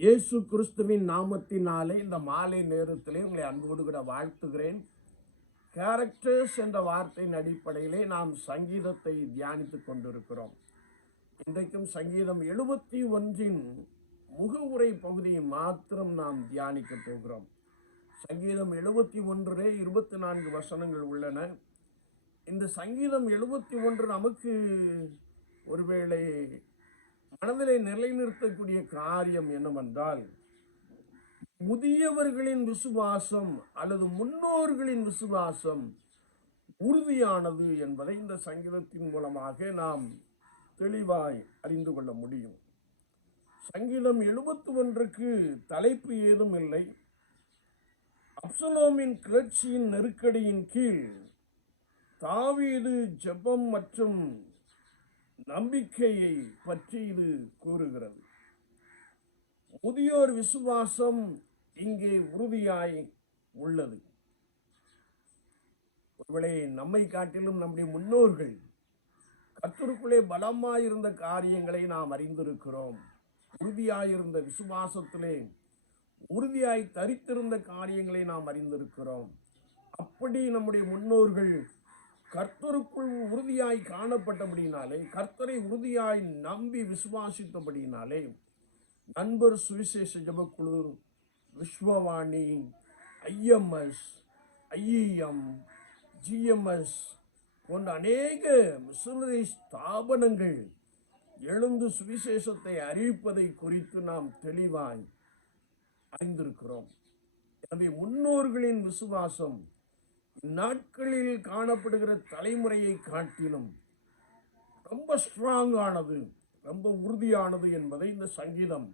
இயேசு கிறிஸ்துவின் நாமத்தினாலே இந்த மாலை நேரத்திலே உங்களை அன்போடு கூட வாழ்த்துகிறேன். கேரக்டர்ஸ் என்ற வார்த்தையின் அடிப்படையிலே நாம் சங்கீதத்தை தியானித்து கொண்டிருக்கிறோம். இன்றைக்கும் சங்கீதம் எழுபத்தி ஒன்றின் முகவுரை பகுதியை மாத்திரம் நாம் தியானிக்க போகிறோம். சங்கீதம் எழுபத்தி ஒன்றிலே இருபத்தி நான்கு வசனங்கள் உள்ளன. இந்த சங்கீதம் எழுபத்தி ஒன்று நமக்கு ஒருவேளை மனதிலே நிலைநிறுத்தக்கூடிய காரியம் என்னவென்றால் முதியவர்களின் விசுவாசம் அல்லது முன்னோர்களின் விசுவாசம் உறுதியானது என்பதை இந்த சங்கீதத்தின் மூலமாக நாம் தெளிவாய் அறிந்து கொள்ள முடியும். சங்கீதம் எழுபத்தி ஒன்றுக்கு தலைப்பு ஏதும் இல்லை. அப்சலோமின் கிளர்ச்சியின் நெருக்கடியின் கீழ் தாவீது ஜெபம் மற்றும் நம்பிக்கையை பற்றி இது கூறுகிறது. முதியோர் விசுவாசம் இங்கே உறுதியாய் உள்ளது. ஒருவேளை நம்மை காட்டிலும் நம்முடைய முன்னோர்கள் கத்தருக்குள்ளே பலமாயிருந்த காரியங்களை நாம் அறிந்திருக்கிறோம். உறுதியாயிருந்த விசுவாசத்திலே உறுதியாய் தரித்திருந்த காரியங்களை நாம் அறிந்திருக்கிறோம். அப்படி நம்முடைய முன்னோர்கள் கர்த்தருக்குள் உறுதியாய் காணப்பட்டபடினாலே கர்த்தரை உறுதியாய் நம்பி விசுவாசித்தபடினாலே நண்பர் சுவிசேஷ ஜபக்குழு விஸ்வவாணி ஐஎம்எஸ் ஐஇஎம் ஜிஎம்எஸ் போன்ற அநேக மிஷனரி ஸ்தாபனங்கள் எழுந்து சுவிசேஷத்தை அறிவிப்பதை குறித்து நாம் தெளிவாய் அறிந்திருக்கிறோம். எனவே முன்னோர்களின் விசுவாசம் இந்நாட்களில் காணப்படுகிற தலைமுறையை காட்டிலும் ரொம்ப ஸ்ட்ராங்கானது ரொம்ப உறுதியானது என்பதை இந்த சங்கீதம்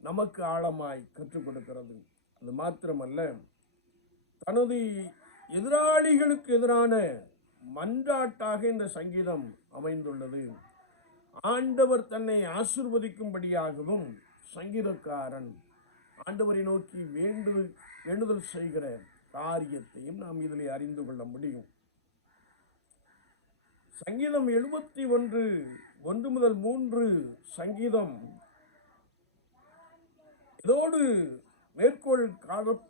நமக்கு ஆழமாய் கற்றுக் கொடுக்கிறது. அது மாத்திரமல்ல தனது எதிராளிகளுக்கு எதிரான மன்றாட்டாக இந்த சங்கீதம் அமைந்துள்ளது. ஆண்டவர் தன்னை ஆசிர்வதிக்கும்படியாகவும் சங்கீதக்காரன் ஆண்டவரை நோக்கி வேண்டு வேண்டுதல் செய்கிற காரியத்தையும் நாம் இதில் அறிந்து கொள்ள முடியும். சங்கீதம் எழுபத்தி ஒன்று ஒன்று முதல் மூன்று சங்கீதம். இதோடு மேற்கோள்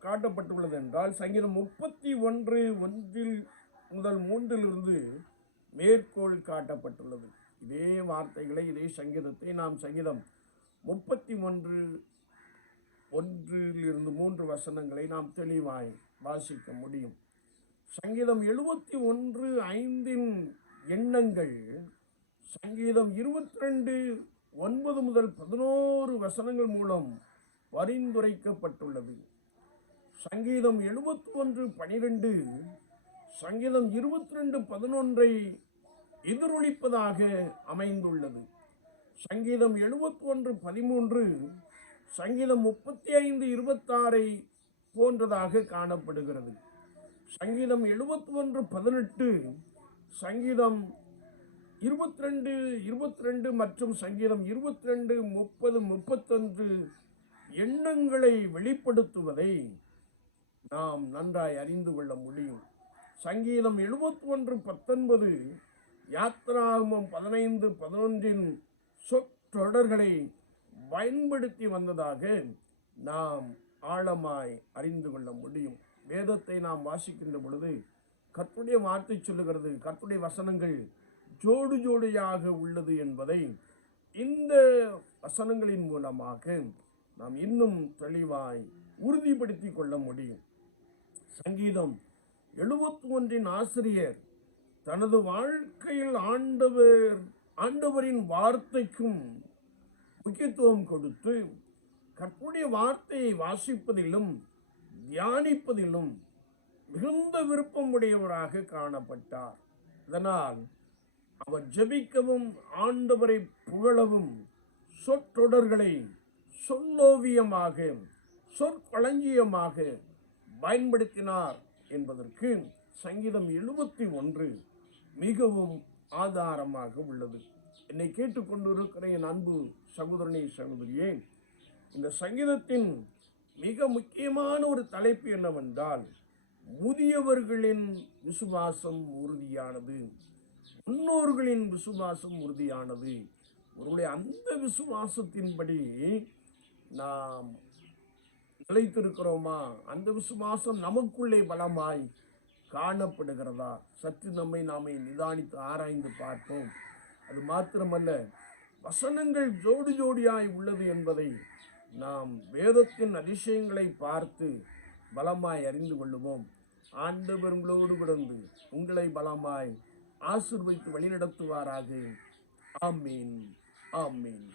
காட்டப்பட்டுள்ளது என்றால் சங்கீதம் முப்பத்தி ஒன்று ஒன்றில் முதல் மூன்றிலிருந்து மேற்கோள் காட்டப்பட்டுள்ளது. இதே வார்த்தைகளை இதே சங்கீதத்தை நாம் சங்கீதம் முப்பத்தி ஒன்று ஒன்றில் இருந்து மூன்று வசனங்களை நாம் தெளிவாய் வாசிக்க முடியும். சங்கீதம் எழுபத்தி ஒன்று ஐந்தின் எண்ணங்கள் சங்கீதம் இருபத்தி ரெண்டு ஒன்பது முதல் பதினோரு வசனங்கள் மூலம் பரிந்துரைக்கப்பட்டுள்ளது. சங்கீதம் எழுபத்தி ஒன்று பனிரெண்டு சங்கீதம் இருபத்தி ரெண்டு பதினொன்றை எதிரொலிப்பதாக அமைந்துள்ளது. சங்கீதம் எழுபத்தி ஒன்று பதிமூன்று சங்கீதம் முப்பத்தி ஐந்து இருபத்தாறை போன்றதாக காணப்படுகிறது. சங்கீதம் எழுபத்தி ஒன்று பதினெட்டு சங்கீதம் இருபத்தி ரெண்டு இருபத்தி ரெண்டு மற்றும் சங்கீதம் இருபத்தி ரெண்டு முப்பது முப்பத்தொன்று எண்ணங்களை வெளிப்படுத்துவதை நாம் நன்றாய் அறிந்து கொள்ள முடியும். சங்கீதம் எழுபத்தி ஒன்று பத்தொன்பது யாத்திராகமம் பதினைந்து பதினொன்றின் சொற்றொடர்களை பயன்படுத்தி வந்ததாக நாம் ஆழமாய் அறிந்து கொள்ள முடியும். வேதத்தை நாம் வாசிக்கின்ற பொழுது கற்புடைய வார்த்தை சொல்லுகிறது கற்புடைய வசனங்கள் ஜோடு ஜோடியாக உள்ளது என்பதை இந்த வசனங்களின் மூலமாக நாம் இன்னும் தெளிவாய் உறுதிப்படுத்தி கொள்ள முடியும். சங்கீதம் எழுபத்தி ஒன்றின் ஆசிரியர் தனது வாழ்க்கையில் ஆண்டவர் ஆண்டவரின் வார்த்தைக்கும் முக்கியத்துவம் கொடுத்து கற்புடைய வார்த்தையை வாசிப்பதிலும் தியானிப்பதிலும் மிகுந்த விருப்பம் உடையவராக காணப்பட்டார். இதனால் அவர் ஜெபிக்கவும் ஆண்டவரை புகழவும் சொற்றொடர்களை சொல்லோவியமாக சொற்களஞ்சியமாக பயன்படுத்தினார் என்பதற்கு சங்கீதம் எழுபத்தி ஒன்று மிகவும் ஆதாரமாக உள்ளது. என்னை கேட்டுக்கொண்டிருக்கிற என் அன்பு சகோதரனை சகோதரியே இந்த சங்கீதத்தின் மிக முக்கியமான ஒரு தலைப்பு என்னவென்றால் முதியவர்களின் விசுவாசம் உறுதியானது. முன்னோர்களின் விசுவாசம் உறுதியானது. ஒருவருடைய அந்த விசுவாசத்தின்படி நாம் நிலைத்திருக்கிறோமா? அந்த விசுவாசம் நமக்குள்ளே பலமாய் காணப்படுகிறதா? சற்று நம்மை நாமே நிதானித்து ஆராய்ந்து பார்ப்போம் அது மாத்திரமல்ல வசனங்கள் ஜோடி ஜோடியாய் உள்ளது என்பதை நாம் வேதத்தின் அதிசயங்களை பார்த்து பலமாய் அறிந்து கொள்ளுவோம். ஆண்டவர் உங்களோடு கிடந்து உங்களை பலமாய் ஆசிர்வைத்து வழிநடத்துவாராக. ஆமீன். ஆமீன்.